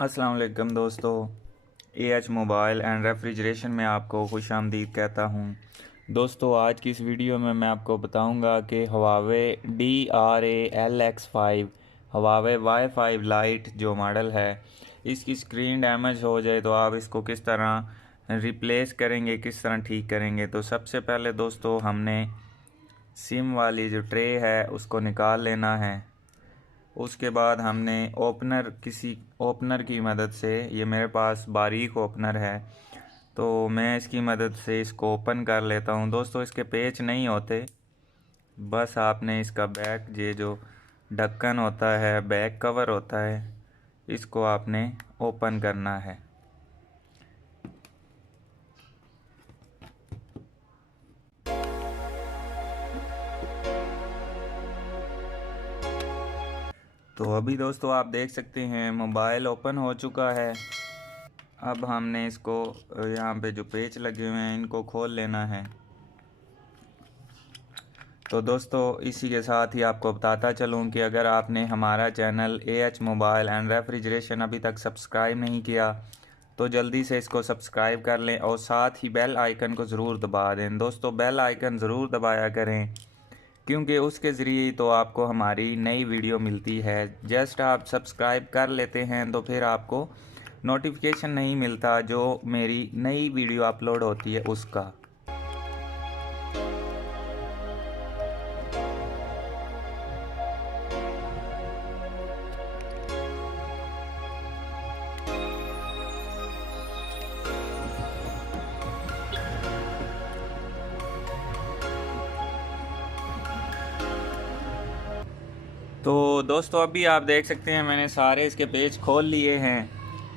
अस्सलाम वालेकुम दोस्तों। एएच मोबाइल एंड रेफ्रिजरेशन में आपको खुशामदीद कहता हूँ। दोस्तों, आज की इस वीडियो में मैं आपको बताऊँगा कि Huawei DRALX5 Huawei Y5 light जो मॉडल है, इसकी स्क्रीन डैमेज हो जाए तो आप इसको किस तरह रिप्लेस करेंगे, किस तरह ठीक करेंगे। तो सबसे पहले दोस्तों, हमने सिम वाली जो ट्रे है उसको निकाल लेना है। उसके बाद हमने किसी ओपनर की मदद से, ये मेरे पास बारीक ओपनर है तो मैं इसकी मदद से इसको ओपन कर लेता हूँ। दोस्तों, इसके पेच नहीं होते, बस आपने इसका बैक ये जो ढक्कन होता है, बैक कवर होता है, इसको आपने ओपन करना है। तो अभी दोस्तों आप देख सकते हैं मोबाइल ओपन हो चुका है। अब हमने इसको यहाँ पे जो पेच लगे हुए हैं इनको खोल लेना है। तो दोस्तों, इसी के साथ ही आपको बताता चलूँ कि अगर आपने हमारा channel AH mobile and refrigeration अभी तक सब्सक्राइब नहीं किया तो जल्दी से इसको सब्सक्राइब कर लें और साथ ही बेल आइकन को ज़रूर दबा दें। दोस्तों, बेल आइकन ज़रूर दबाया करें क्योंकि उसके ज़रिए तो आपको हमारी नई वीडियो मिलती है। जस्ट आप सब्सक्राइब कर लेते हैं तो फिर आपको नोटिफिकेशन नहीं मिलता जो मेरी नई वीडियो अपलोड होती है उसका। तो दोस्तों, अभी आप देख सकते हैं मैंने सारे इसके पेज खोल लिए हैं।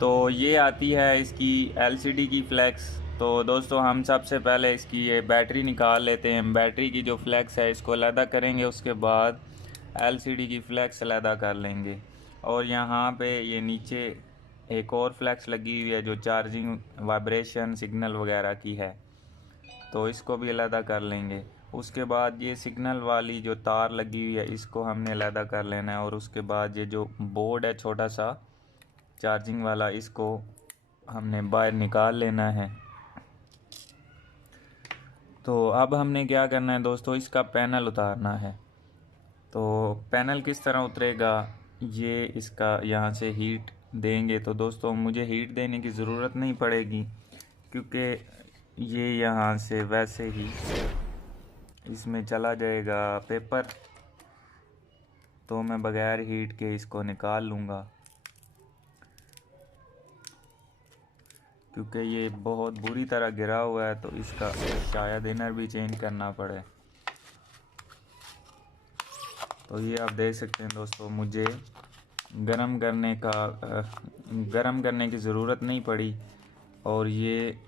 तो ये आती है इसकी एलसीडी की फ्लैक्स। तो दोस्तों, हम सबसे पहले इसकी ये बैटरी निकाल लेते हैं। बैटरी की जो फ्लैक्स है इसको अलहदा करेंगे, उसके बाद एलसीडी की फ्लैक्स अलहदा कर लेंगे। और यहाँ पे ये नीचे एक और फ्लैक्स लगी हुई है जो चार्जिंग वाइब्रेशन सिग्नल वगैरह की है, तो इसको भी अलहदा कर लेंगे। उसके बाद ये सिग्नल वाली जो तार लगी हुई है इसको हमने अलहदा कर लेना है। और उसके बाद ये जो बोर्ड है छोटा सा चार्जिंग वाला, इसको हमने बाहर निकाल लेना है। तो अब हमने क्या करना है दोस्तों, इसका पैनल उतारना है। तो पैनल किस तरह उतरेगा, ये इसका यहाँ से हीट देंगे। तो दोस्तों, मुझे हीट देने की ज़रूरत नहीं पड़ेगी क्योंकि ये यहाँ से वैसे ही इसमें चला जाएगा पेपर, तो मैं बगैर हीट के इसको निकाल लूँगा क्योंकि ये बहुत बुरी तरह गिरा हुआ है तो इसका शायद इनर भी चेंज करना पड़े। तो ये आप देख सकते हैं दोस्तों, मुझे गरम करने की ज़रूरत नहीं पड़ी। और ये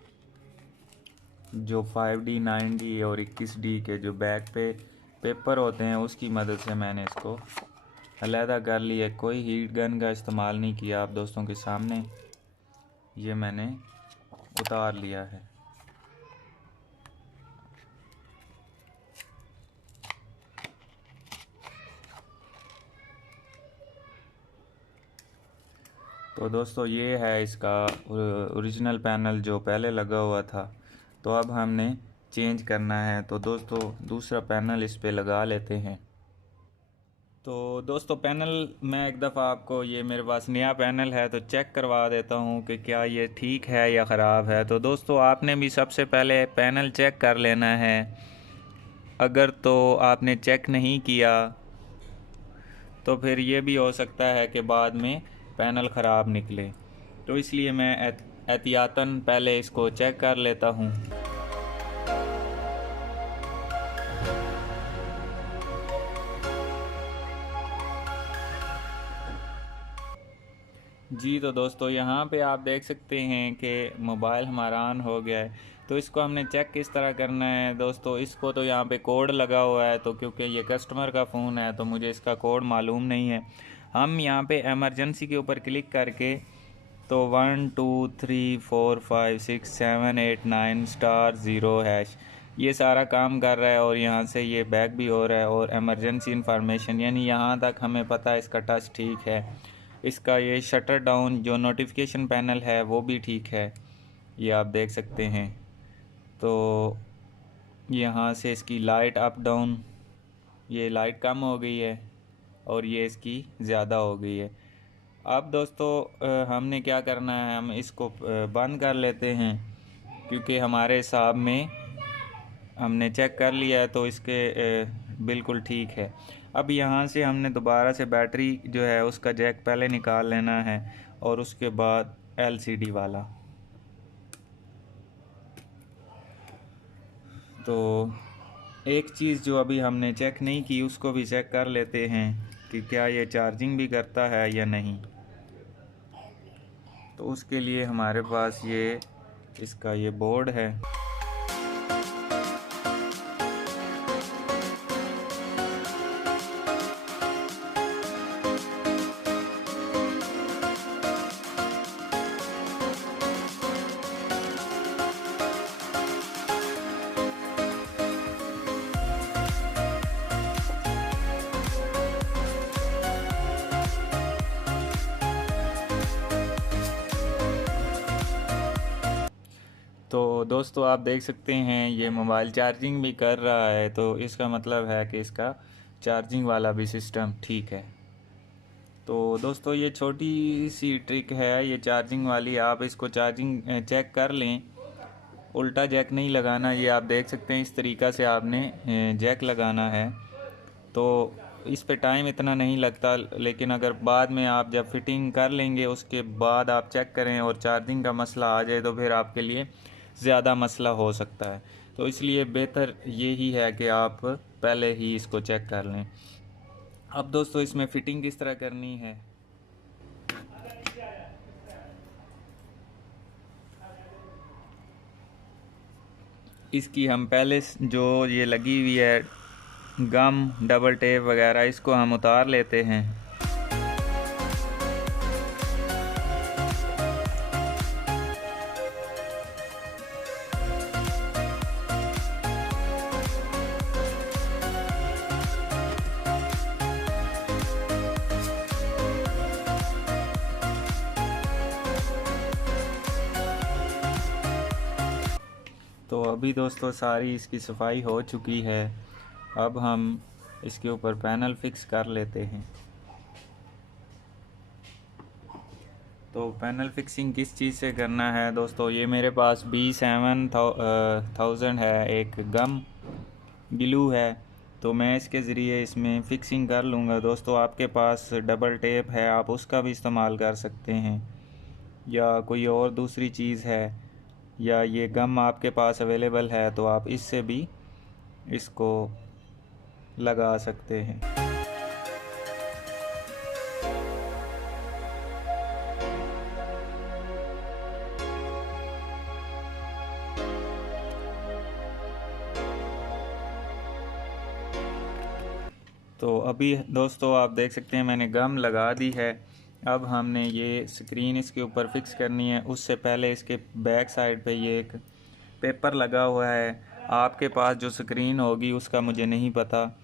जो 5D 9D और 21D के जो बैक पे पेपर होते हैं उसकी मदद से मैंने इसको अलहदा कर लिया। कोई हीट गन का इस्तेमाल नहीं किया। आप दोस्तों के सामने ये मैंने उतार लिया है। तो दोस्तों, ये है इसका ओरिजिनल पैनल जो पहले लगा हुआ था, तो अब हमने चेंज करना है। तो दोस्तों, दूसरा पैनल इस पे लगा लेते हैं। तो दोस्तों, पैनल मैं एक दफ़ा आपको, ये मेरे पास नया पैनल है तो चेक करवा देता हूँ कि क्या ये ठीक है या ख़राब है। तो दोस्तों, आपने भी सबसे पहले पैनल चेक कर लेना है। अगर तो आपने चेक नहीं किया तो फिर ये भी हो सकता है कि बाद में पैनल ख़राब निकले। तो इसलिए मैं एहतियातन पहले इसको चेक कर लेता हूँ। जी, तो दोस्तों, यहाँ पे आप देख सकते हैं कि मोबाइल हमारा ऑन हो गया है। तो इसको हमने चेक किस तरह करना है दोस्तों, इसको तो यहाँ पे कोड लगा हुआ है, तो क्योंकि ये कस्टमर का फ़ोन है तो मुझे इसका कोड मालूम नहीं है। हम यहाँ पे एमरजेंसी के ऊपर क्लिक करके तो 1 2 3 4 5 6 7 8 9 *0# ये सारा काम कर रहा है। और यहाँ से ये बैक भी हो रहा है और एमरजेंसी इंफॉर्मेशन, यानी यहाँ तक हमें पता है इसका टच ठीक है। इसका ये शटर डाउन जो नोटिफिकेशन पैनल है वो भी ठीक है, ये आप देख सकते हैं। तो यहाँ से इसकी लाइट अप डाउन, ये लाइट कम हो गई है और ये इसकी ज़्यादा हो गई है। अब दोस्तों हमने क्या करना है, हम इसको बंद कर लेते हैं, क्योंकि हमारे हिसाब में हमने चेक कर लिया है तो इसके बिल्कुल ठीक है। अब यहाँ से हमने दोबारा से बैटरी जो है उसका जैक पहले निकाल लेना है और उसके बाद एलसीडी वाला। तो एक चीज़ जो अभी हमने चेक नहीं की उसको भी चेक कर लेते हैं कि क्या ये चार्जिंग भी करता है या नहीं। तो उसके लिए हमारे पास ये इसका ये बोर्ड है। तो दोस्तों आप देख सकते हैं ये मोबाइल चार्जिंग भी कर रहा है, तो इसका मतलब है कि इसका चार्जिंग वाला भी सिस्टम ठीक है। तो दोस्तों ये छोटी सी ट्रिक है ये चार्जिंग वाली, आप इसको चार्जिंग चेक कर लें। उल्टा जैक नहीं लगाना, ये आप देख सकते हैं इस तरीक़ा से आपने जैक लगाना है। तो इस पे टाइम इतना नहीं लगता, लेकिन अगर बाद में आप जब फिटिंग कर लेंगे उसके बाद आप चेक करें और चार्जिंग का मसला आ जाए तो फिर आपके लिए ज़्यादा मसला हो सकता है। तो इसलिए बेहतर यही है कि आप पहले ही इसको चेक कर लें। अब दोस्तों इसमें फ़िटिंग किस तरह करनी है, इसकी हम पहले जो ये लगी हुई है गम डबल टेप वगैरह इसको हम उतार लेते हैं। तो अभी दोस्तों सारी इसकी सफाई हो चुकी है। अब हम इसके ऊपर पैनल फिक्स कर लेते हैं। तो पैनल फिक्सिंग किस चीज़ से करना है दोस्तों, ये मेरे पास B7000 है, एक गम ग्लू है, तो मैं इसके ज़रिए इसमें फ़िक्सिंग कर लूँगा। दोस्तों आपके पास डबल टेप है आप उसका भी इस्तेमाल कर सकते हैं, या कोई और दूसरी चीज़ है, या ये गम आपके पास अवेलेबल है तो आप इससे भी इसको लगा सकते हैं। तो अभी दोस्तों आप देख सकते हैं मैंने गम लगा दी है। अब हमने ये स्क्रीन इसके ऊपर फिक्स करनी है। उससे पहले इसके बैक साइड पे ये एक पेपर लगा हुआ है, आपके पास जो स्क्रीन होगी उसका मुझे नहीं पता।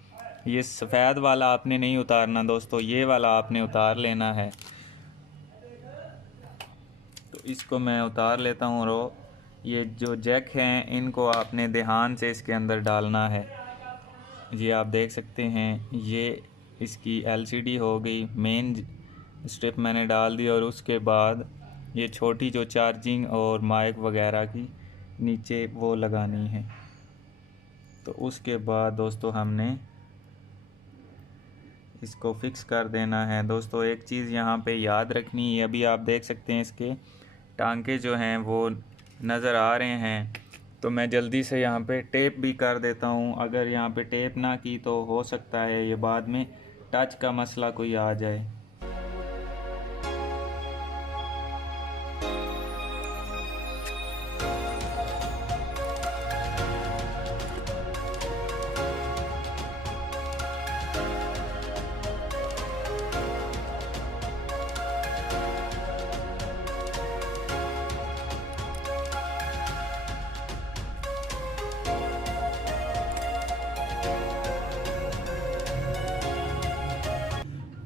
ये सफ़ेद वाला आपने नहीं उतारना दोस्तों, ये वाला आपने उतार लेना है। तो इसको मैं उतार लेता हूँ और ये जो जैक हैं इनको आपने ध्यान से इसके अंदर डालना है। ये आप देख सकते हैं ये इसकी एलसीडी हो गई, मेन स्ट्रिप मैंने डाल दी, और उसके बाद ये छोटी जो चार्जिंग और माइक वगैरह की नीचे वो लगानी है। तो उसके बाद दोस्तों हमने इसको फिक्स कर देना है। दोस्तों एक चीज़ यहाँ पे याद रखनी है, अभी आप देख सकते हैं इसके टांके जो हैं वो नज़र आ रहे हैं, तो मैं जल्दी से यहाँ पे टेप भी कर देता हूँ। अगर यहाँ पे टेप ना की तो हो सकता है ये बाद में टच का मसला कोई आ जाए।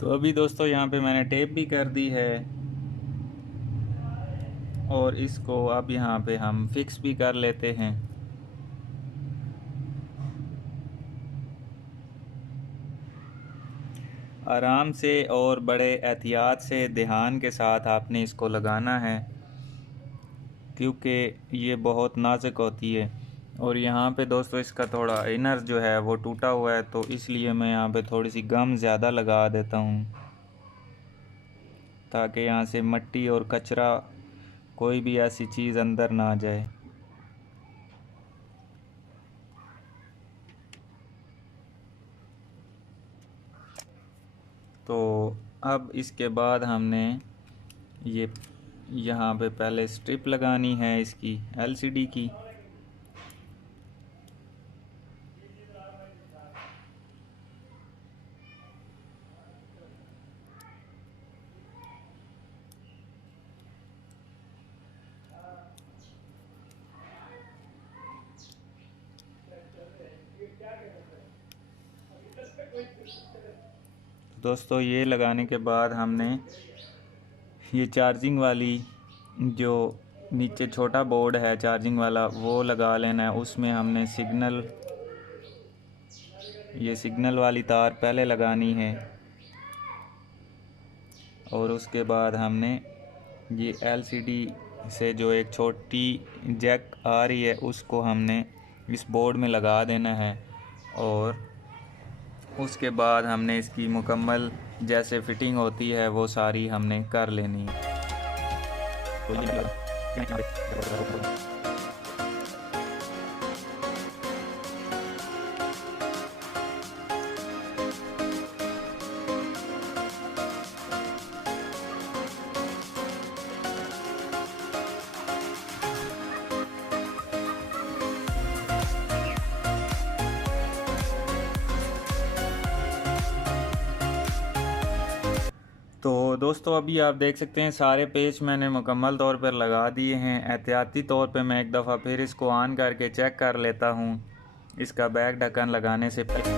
तो अभी दोस्तों यहाँ पे मैंने टेप भी कर दी है और इसको अब यहाँ पे हम फिक्स भी कर लेते हैं। आराम से और बड़े एहतियात से ध्यान के साथ आपने इसको लगाना है, क्योंकि ये बहुत नाजुक होती है। और यहाँ पे दोस्तों इसका थोड़ा इनर जो है वो टूटा हुआ है, तो इसलिए मैं यहाँ पे थोड़ी सी गम ज़्यादा लगा देता हूँ, ताकि यहाँ से मिट्टी और कचरा कोई भी ऐसी चीज़ अंदर ना जाए। तो अब इसके बाद हमने ये यहाँ पे पहले स्ट्रिप लगानी है इसकी एलसीडी की। दोस्तों ये लगाने के बाद हमने ये चार्जिंग वाली जो नीचे छोटा बोर्ड है चार्जिंग वाला वो लगा लेना है। उसमें हमने सिग्नल वाली तार पहले लगानी है और उसके बाद हमने ये एलसीडी से जो एक छोटी जैक आ रही है उसको हमने इस बोर्ड में लगा देना है। और उसके बाद हमने इसकी मुकम्मल जैसे फिटिंग होती है वो सारी हमने कर लेनी है। तो दोस्तों अभी आप देख सकते हैं सारे पेच मैंने मुकम्मल तौर पर लगा दिए हैं। एहतियाती तौर पे मैं एक दफ़ा फिर इसको ऑन करके चेक कर लेता हूँ इसका बैक ढक्कन लगाने से पहले।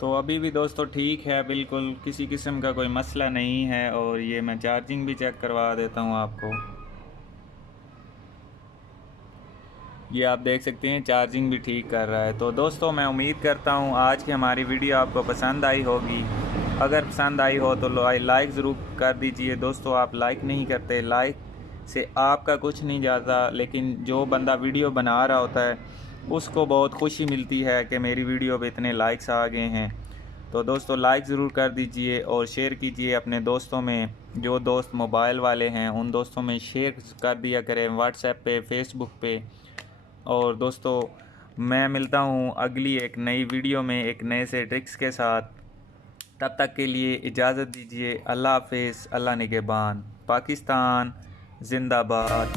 तो अभी भी दोस्तों ठीक है, बिल्कुल किसी किस्म का कोई मसला नहीं है। और ये मैं चार्जिंग भी चेक करवा देता हूँ आपको। ये आप देख सकते हैं चार्जिंग भी ठीक कर रहा है। तो दोस्तों मैं उम्मीद करता हूँ आज की हमारी वीडियो आपको पसंद आई होगी। अगर पसंद आई हो तो लाइक ज़रूर कर दीजिए। दोस्तों आप लाइक नहीं करते, लाइक से आपका कुछ नहीं जाता, लेकिन जो बंदा वीडियो बना रहा होता है उसको बहुत खुशी मिलती है कि मेरी वीडियो पे इतने लाइक्स आ गए हैं। तो दोस्तों लाइक ज़रूर कर दीजिए और शेयर कीजिए अपने दोस्तों में। जो दोस्त मोबाइल वाले हैं उन दोस्तों में शेयर कर दिया करें, व्हाट्सएप पे, फेसबुक पे। और दोस्तों मैं मिलता हूँ अगली एक नई वीडियो में एक नए से ट्रिक्स के साथ। तब तक के लिए इजाज़त दीजिए। अल्लाह हाफ़िज़, अल्लाह निगहबान। पाकिस्तान जिंदाबाद।